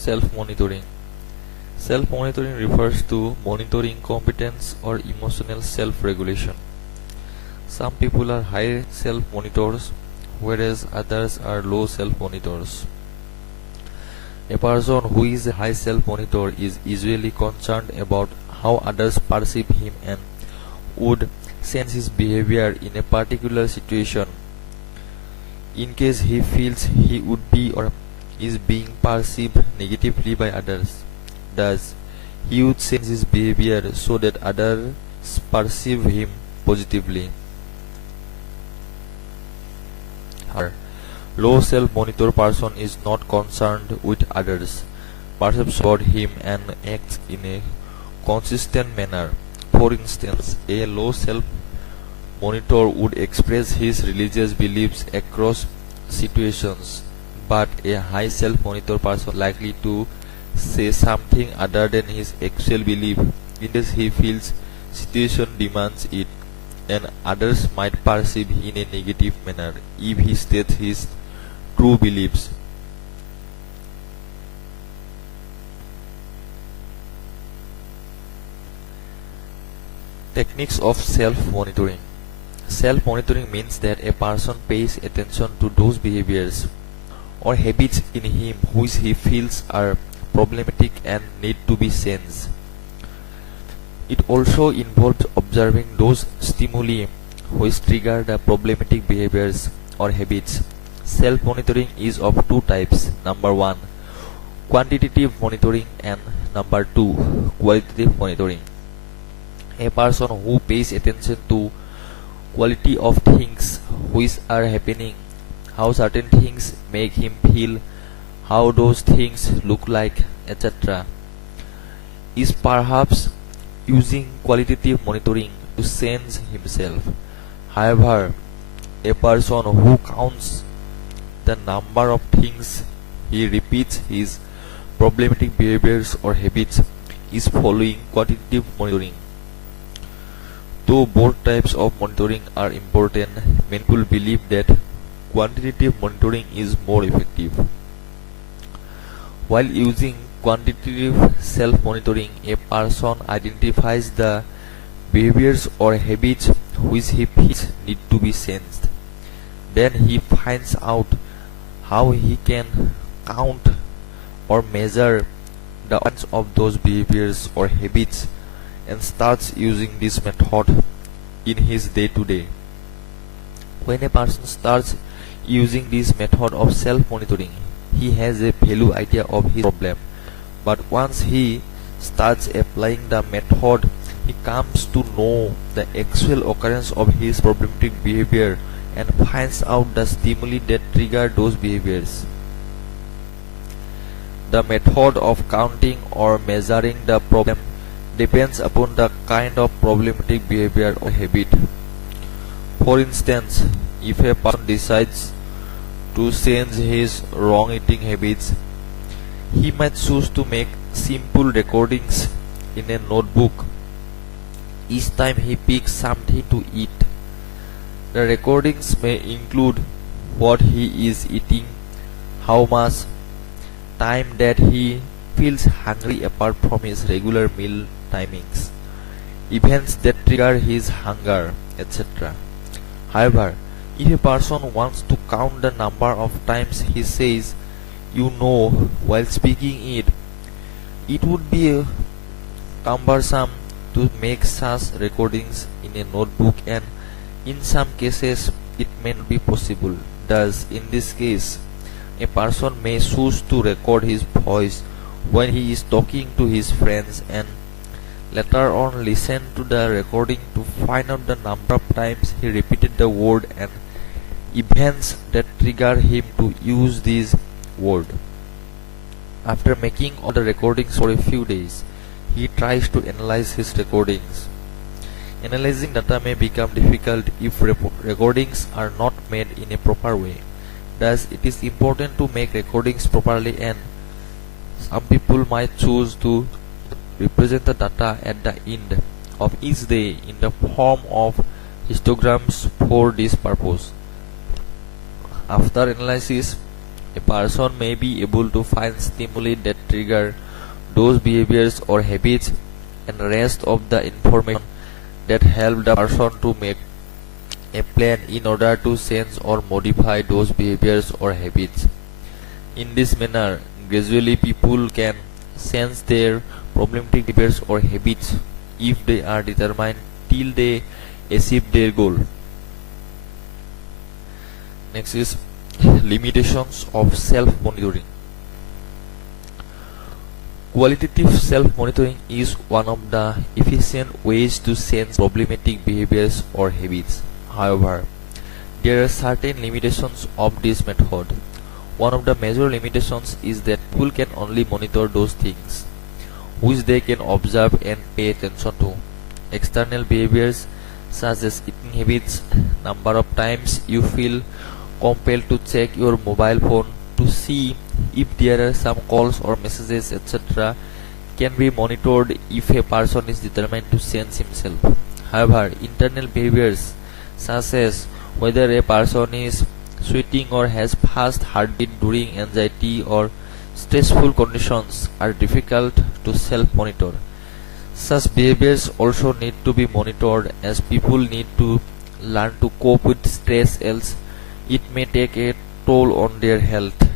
Self-monitoring. Self-monitoring refers to monitoring competence or emotional self-regulation. Some people are high self-monitors, whereas others are low self-monitors. A person who is a high self-monitor is usually concerned about how others perceive him and would sense his behavior in a particular situation in case he feels he would be or is being perceived negatively by others. Thus, he would change his behavior so that others perceive him positively. However, low self-monitor person is not concerned with others' perception about him and acts in a consistent manner. For instance, a low self-monitor would express his religious beliefs across situations, but a high self-monitor person likely to say something other than his actual belief in case he feels situation demands it, and others might perceive in a negative manner if he states his true beliefs. Techniques of self-monitoring. Self-monitoring means that a person pays attention to those behaviors or habits in him which he feels are problematic and need to be changed. It also involves observing those stimuli which trigger the problematic behaviors or habits. Self-monitoring is of two types. Number 1, quantitative monitoring, and number 2, qualitative monitoring. A person who pays attention to quality of things which are happening, how certain things make him feel, how those things look like, etc., is perhaps using qualitative monitoring to change himself. However, a person who counts the number of things he repeats his problematic behaviors or habits is following quantitative monitoring. Though both types of monitoring are important, many people believe that quantitative monitoring is more effective. While using quantitative self-monitoring, a person identifies the behaviors or habits which he feels need to be changed. Then he finds out how he can count or measure the ones of those behaviors or habits and starts using this method in his day-to-day. When a person starts using this method of self-monitoring, he has a value idea of his problem. But once he starts applying the method, he comes to know the actual occurrence of his problematic behavior and finds out the stimuli that trigger those behaviors. The method of counting or measuring the problem depends upon the kind of problematic behavior or habit. For instance, if a person decides to change his wrong eating habits, he might choose to make simple recordings in a notebook each time he picks something to eat. The recordings may include what he is eating, how much time that he feels hungry apart from his regular meal timings, events that trigger his hunger, etc. However, if a person wants to count the number of times he says "you know" while speaking it would be cumbersome to make such recordings in a notebook, and in some cases it may not be possible. Thus, in this case, a person may choose to record his voice when he is talking to his friends and later on listen to the recording to find out the number of times he repeated the word and events that trigger him to use this word. After making all the recordings for a few days, he tries to analyze his recordings. Analyzing data may become difficult if recordings are not made in a proper way. Thus, it is important to make recordings properly, and some people might choose to represent the data at the end of each day in the form of histograms for this purpose. After analysis, A person may be able to find stimuli that trigger those behaviors or habits and rest of the information that help the person to make a plan in order to change or modify those behaviors or habits. In this manner, gradually people can change their problematic behaviors or habits if they are determined till they achieve their goal. Next is limitations of self-monitoring. Qualitative self-monitoring is one of the efficient ways to change problematic behaviors or habits. However, there are certain limitations of this method. One of the major limitations is that people can only monitor those things which they can observe and pay attention to. External behaviors such as eating habits, number of times you feel compelled to check your mobile phone to see if there are some calls or messages, etc., can be monitored if a person is determined to change himself. However, internal behaviors such as whether a person is sweating or has fast heartbeat during anxiety or stressful conditions are difficult to self-monitor. Such behaviors also need to be monitored as people need to learn to cope with stress, else it may take a toll on their health.